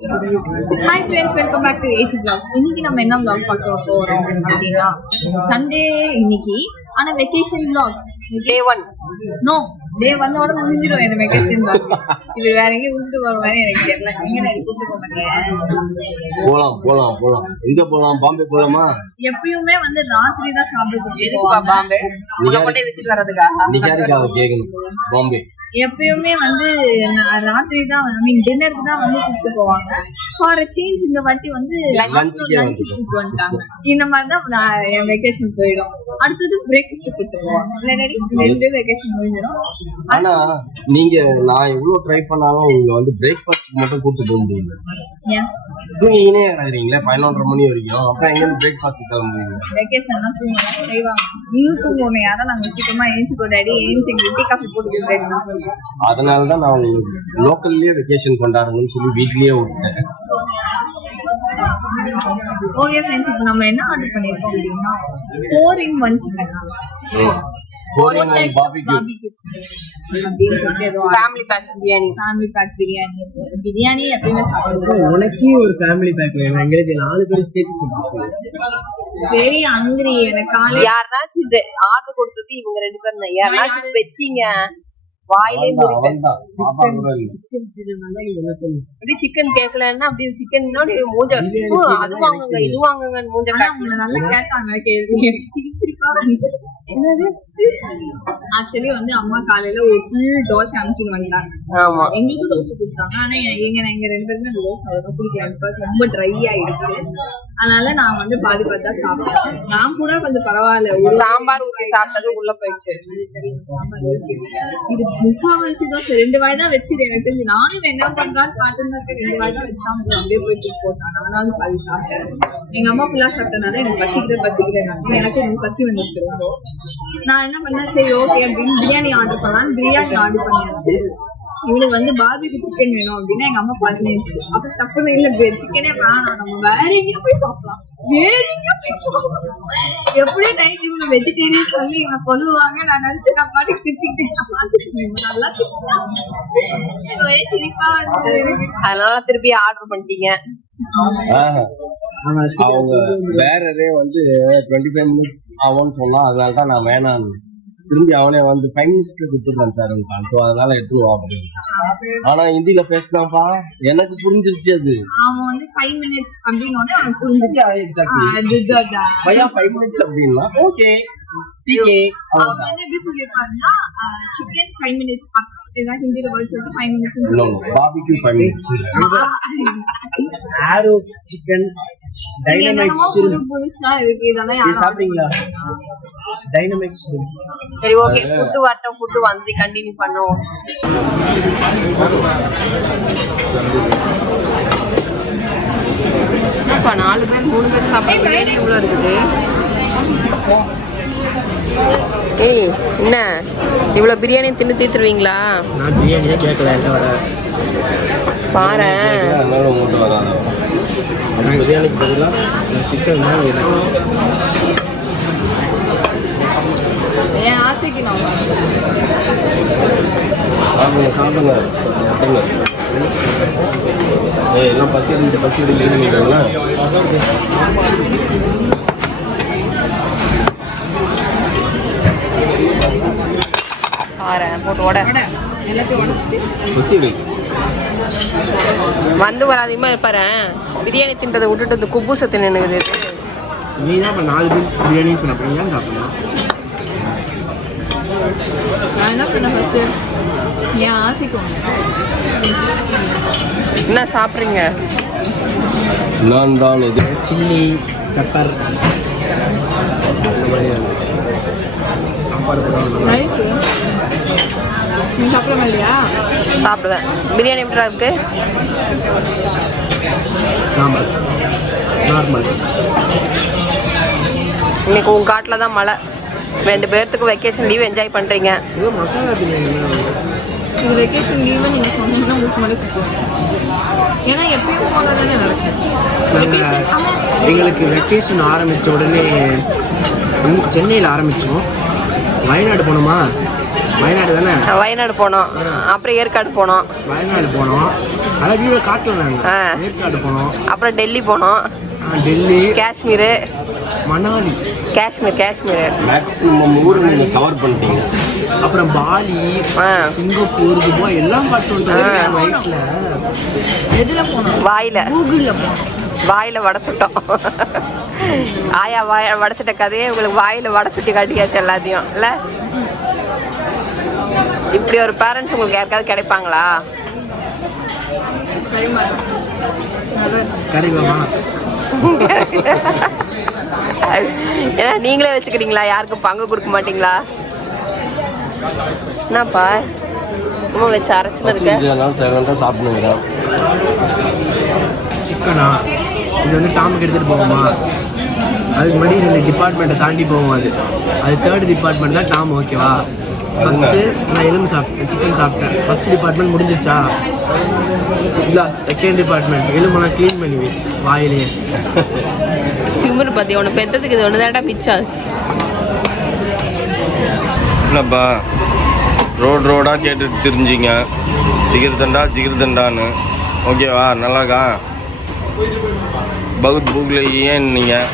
Hi friends, welcome back to age vlogs. இன்னைக்கு நம்ம என்ன vlog பார்க்க போறோம் அப்படின்னா சண்டே இன்னைக்கு. ஆனா வெக்கேஷன் vlog டே 1 நோ டே 1ஓட முடிஞ்சிரும் இந்த வெக்கேஷன் vlog. இது வேற எங்க கூட்டிட்டு போற மாதிரி எனக்கு தெரியல. எங்க நான் கூட்டிட்டு போக மாட்டேன். போலாம் எங்க போலாம்? பாம்பே போலாமா? எப்பயுமே வந்து ராத்திரி தான் சாப்பிடுறது. எதுக்கு பாம்பே? உடனே வித்துட்டு வரதுக்காக நிகாரிக்காக கேக்கணும். பாம்பே எப்பயுமே வந்து ராத்திரி தான், ஐ மீன் டின்னருக்கு தான் வந்து கூப்பிட்டு போவாங்க. ஃபார் சேஞ்ச் இந்த வாட்டி வந்து லஞ்ச் கூப்பிட்டு வந்துட்டாங்க. இந்த மாதிரி தான் என் வெக்கேஷன் போயிடும். அடுத்தது பிரேக்ஃபாஸ்ட் கூப்பிட்டு போவாங்க. ரெண்டு வெக்கேஷன் முடிஞ்சிடும். ஆனா நீங்க நான் எவ்வளவு ட்ரை பண்ணாலும் உங்க வந்து பிரேக்ஃபாஸ்ட் மட்டும் கூப்பிட்டு போக முடியல. தூங்கினே கிடக்குறீங்களே 11:30 மணி வரைக்கும். அப்புறம் எங்க பிரேக்ஃபாஸ்ட் கிளம்புவீங்க? வெக்கேஷன் தான் தூங்கலாம் செய்வாங்க. நீயும் தூங்குவோம். யாரும் நாங்க சீக்கிரமா எழுந்துக்கோ டாடி, எழுந்து எங்க டீ காஃபி போட்டு கொடுக்குறேன். அதனாலதான் நான் உங்களுக்கு லோக்கல்லயே வெக்கேஷன் கொண்டாடுங்கன்னு சொல்லி வீட்லயே விட்டேன். ஓகே ஃப்ரெண்ட்ஸ், இப்போ நம்ம என்ன ஆர்டர் பண்ணிருக்கோம் அப்படின்னா 4-in-1 சிக்கன், 4-in-1 பாபிக்யூ அப்படின்னு சொல்லிட்டு ஏதோ ஃபேமிலி பேக் பிரியாணி எப்பயுமே சாப்பிடுவோம். உனக்கே ஒரு ஃபேமிலி பேக் வேணும், எங்களுக்கு 4 பேர் சேர்த்து. Very hungry. எனக்கு காலை யாருனாச்சும் இது ஆர்டர் கொடுத்தது இவங்க 2 பேரும் தான். யாருனாச்சும் வெச்சீங்க வாயிலே அப்படி சிக்கன் கேட்கலன்னா அப்படி சிக்கன் மூஞ்ச அது வாங்குங்க இது வாங்குங்க மூஞ்ச நல்லா கேட்டாங்க. ஆக்சுவலி வந்து அம்மா காலையில ஒரு ஃபுல் தோசை அமுக்கின்னு வந்தாங்க. ஆமா, எங்களுக்கு தோசை கொடுத்தாங்க. ஆனா எங்க 2 பேருமே அந்த தோசை அவ்வளவு பிடிக்காது. பிகாஸ் ரொம்ப ட்ரை ஆயிடுச்சு. அதனால நான் வந்து பாதி பார்த்தா சாப்பிட்டேன். நான் கூட கொஞ்சம் பரவாயில்ல, ஒரு சாம்பார் ஊற்றி சாப்பிட்டது உள்ள போயிடுச்சு. இது முக்காவாசி தோசை 2 வாய் தான் வச்சுது. எனக்கு தெரிஞ்சு நானும் என்ன பண்றான்னு பாத்துருந்தா 2 வாய் தான் வச்சாங்க. அப்படியே போயிட்டு போட்டான். நானும் பாதி சாப்பிட்டேன். எங்க அம்மா ஃபுல்லா சாப்பிட்டனால எனக்கு பசிக்கிறேன். எனக்கு ரொம்ப பசி வந்துச்சு. நான் என்ன பண்ணேன், சரி ஓகே அப்படின்னு பிரியாணி ஆர்டர் பண்ணலாம். பிரியாணி ஆர்டர் பண்ணியாச்சு. இவனுக்கு வந்து பார்பிக்யூ சிக்கன் வேணும் அப்படின்னா எங்க அம்மா பண்ணிடுச்சு. அப்புறம் தப்புன்னு இல்ல சிக்கனே வேணாம், நம்ம வேற எங்கேயும் போய் சாப்பிடலாம். எப்படியும் நைட் இவங்க வெஜிடேரியன் சொல்லி இவங்க கொல்லுவாங்க. நான் நினைச்சு நான் பாட்டுக்கு திட்டிக்கிட்டேன். நல்லா சிரிப்பா வந்து அதனால திருப்பி ஆர்டர் பண்ணிட்டீங்க. அவங்க வேறதே வந்து 25 மினிட்ஸ் ஆகும்னு சொன்னா, அதனாலதான் நான் வேணாம். திரும்பி அவனே வந்து 5 மினிட்ஸ்ல கொடுத்துருக்கான் சார் இருக்கான். ஸோ அதனால எடுத்துருவோம் அப்படின்னு. ஆனா ஹிந்தியில பேசினாப்பா, எனக்கு புரிஞ்சிருச்சு. அது அவன் வந்து 5 மினிட்ஸ் அப்படின்னு அவனுக்கு புரிஞ்சிருச்சு. 5 மினிட்ஸ் அப்படின்னா ஓகே. அவங்க வந்து எப்படி சொல்லியிருப்பாங்கன்னா சிக்கன் 5 மினிட்ஸ் இதான் ஹிந்தியில பதில் சொல்லிட்டு 5 மினிட்ஸ் பாபிக்யூ 5 மினிட்ஸ். ஆரோ சிக்கன் டைனமிக்ஸ் புதுசா இருக்கு. இதெல்லாம் சாப்பிட்டீங்களா? டைனமிக்ஸ். சரி ஓகே, ஃபுட் வரட்டும். ஃபுட் வந்து கண்டினியூ பண்ணுவோம். அப்பா 4 பேர் 3 பேர் சாப்பிட எவ்வளோ இருக்குது? ஏய் என்ன இவ்வளோ பிரியாணி தின்னு தீத்துருவீங்களா? நான் பிரியாணியே கேட்கல, என்ன வர பாரு. பிரியாணிக்கு பதிலாக சிக்கன் தான் வேணும். என் ஆசைக்கு நான் சாப்பிடுங்க. எல்லாம் பசி எடுக்கிறீங்களா? பாரு போட்டு ஓட எல்லாத்தையும் உடச்சிட்டு பசி எடுக்கு வந்து வராதிகமா இருப்பாரு. பிரியாணி தின்றதை விட்டுட்டு இந்த குப்பூசை தின்னுக்குது. நீ தான் இப்போ 4 பேர் பிரியாணின்னு சொன்ன ஏன் சாப்பிடணும்? நான் என்ன சொன்னேன் ஃபர்ஸ்ட், என் ஆசைக்கு என்ன சாப்பிட்றீங்க? நான் தான் இது சில்லி பெப்பர் இந்த மாதிரி சாப்பாடு கூட ரைஸ். நீ சாப்பிட்ற இல்லையா? சாப்பிடுவேன். பிரியாணி எப்படி இருக்கு? நார்மல். இன்னைக்கு உங்கள் காட்டில் தான் மழை. 2 பேர்த்துக்கு வெக்கேஷன் லீவ் என்ஜாய் பண்ணுறீங்க. இது மசாலா பிரியாணி. இது வெக்கேஷன் லீவு நீங்கள் சொன்னீங்கன்னா உங்களுக்கு மட்டும் கொடுப்போம். ஏன்னா எப்பயும் போல தானே நடக்கும். எங்களுக்கு வெக்கேஷன் ஆரம்பித்த உடனே சென்னையில் ஆரம்பித்தோம். வயநாடு போனோமா, வயநாடு தானே? வயநாடு போனோம், அப்புறம் ஏற்காடு போனோம். வயநாடு போனோம், அதான் வீடியோ காட்டல நாங்கள். ஆ. ஏற்காடு போனோம், அப்புறம் டெல்லி போனோம், டெல்லி, காஷ்மீர், மணாலி, காஷ்மீர். மேக்ஸிமம் ஊர் நீங்க கவர் பண்ணிட்டீங்க. அப்புறம் பாலி, சிங்கப்பூர், துபாய் எல்லாம் பார்த்து வந்துட்டோம் நைட்ல. எதுல போனோம்? வாயில கூகுள்ல போனோம். வாயில வடை சுட்டோம். ஆயா வடை சுட்ட கதையே உங்களுக்கு வாயில வடை சுட்டி காட்டியாச்சு எல்லாத்தையும் இல்ல. இப்படி ஒரு பேரண்ட்ஸ் உங்களுக்கு யாருக்காவது கிடைப்பாங்களா? கிடைக்குமா? ஏன்னா நீங்களே வச்சுக்கிறீங்களா, யாருக்கும் பங்கு கொடுக்க மாட்டீங்களா? என்னப்பா இன்னும் வச்சு அரைச்சுன்னு இருக்க? சாப்பிடுங்க. சிக்கனா இது வந்து டாமுக்கு எடுத்துகிட்டு போவோமா, அதுக்கு முன்னாடி 2 டிபார்ட்மெண்ட்டை தாண்டி போவோம். அது 3rd டிபார்ட்மெண்ட் தான் டாம். ஓகேவா? ஃபஸ்ட்டு நான் எலும்பு சாப்பிட்டேன், சிக்கன் சாப்பிட்டேன். ஃபஸ்ட் டிபார்ட்மெண்ட் முடிஞ்சிச்சா? இல்லை, 2nd டிபார்ட்மெண்ட் எலும்பெல்லாம் க்ளீன் பண்ணி வாயிலே. திமிரு பத்தி உன்னை பெற்றதுக்கு இது ஒன்று தாண்டா மிச்சம். என்னப்பா ரோடாக கேட்டுட்டு தெரிஞ்சிங்க ஜிகிர்தண்டான்னு. ஓகேவா? நல்லாக்கா? பகுத் பூக்ல ஏன் நீங்கள்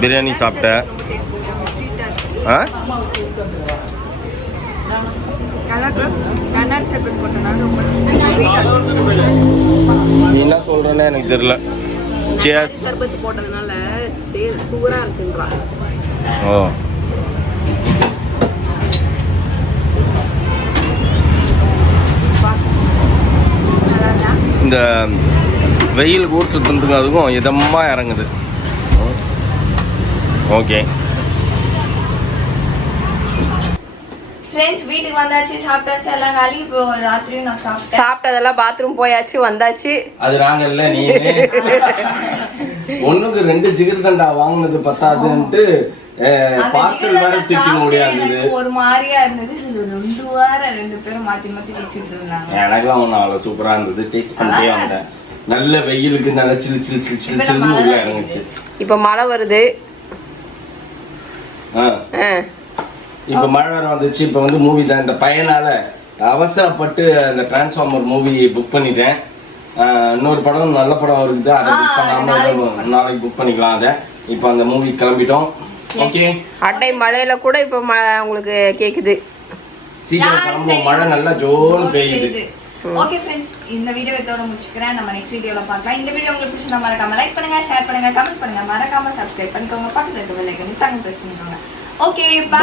பிரியாணி சாப்பிட்ட? ஆ நீ என்ன சொல்கிறேன்னு எனக்கு தெரியல. சியர்ஸ். போட்டதுனால சூப்பராக இருக்குன்றான். ஓ இந்த வெயில் ஊர் சுற்றுறதுக்கும் அதுக்கும் இதமாக இறங்குது. ஓகே ஃப்ரெண்ட்ஸ், வீட்டுக்கு வந்தாச்சு, சாப்பிட்டாச்சு, எல்லாம் வேலைக்கு. இப்போ ராத்திரியும் நான் சாப்பிட்டதெல்லாம் பாத்ரூம் போயாச்சு, வந்தாச்சு. அது நாங்கள் இல்லை, நீ ஒன்றுக்கு 2 ஜிகிர்தண்டா வாங்கினது பத்தாதுன்ட்டு பார்சல் வேற திட்டி முடியாது. ஒரு மாதிரியா இருந்தது. 2 வாரம் 2 பேரும் மாத்தி வச்சுட்டு இருந்தாங்க. எனக்குலாம் ஒன்றும் அவ்வளோ சூப்பராக இருந்தது. டேஸ்ட் பண்ணிட்டே வந்தேன். நல்ல வெயிலுக்கு நல்ல சில்லு உள்ள இறங்குச்சு. இப்போ மழை வருது. இப்போ மழை வேற வந்துச்சு. இப்போ வந்து மூவி தான். இந்த பையனால அவசரப்பட்டு அந்த டிரான்ஸ்ஃபார்மர் மூவி புக் பண்ணிட்டேன். இன்னொரு படம் நல்ல படம் இருக்குது, அதை புக் பண்ணாமல் நாளைக்கு புக் பண்ணிக்கலாம். அதை இப்போ அந்த மூவி கிளம்பிட்டோம். ஓகே, அட்டை மழையில கூட இப்போ உங்களுக்கு கேக்குது. சீக்கிரம் கிளம்பும். மழை நல்லா ஜோன்னு பெய்யுது. ஓகே ஃப்ரெண்ட்ஸ், இந்த வீடியோ இதோட முடிச்சுக்கிறேன். நம்ம நெக்ஸ்ட் வீடியோல பார்க்கலாம். இந்த வீடியோ உங்களுக்கு பிடிச்சா மறக்காம லைக் பண்ணுங்க, ஷேர் பண்ணுங்க, கமெண்ட் பண்ணுங்க, மறக்காம சப்ஸ்கிரைப் பண்ணிக்கோங்க. பக்கத்துல இருக்க பெல் ஐகானை பிரஸ் பண்ணிக்கோங்க. Okay, by.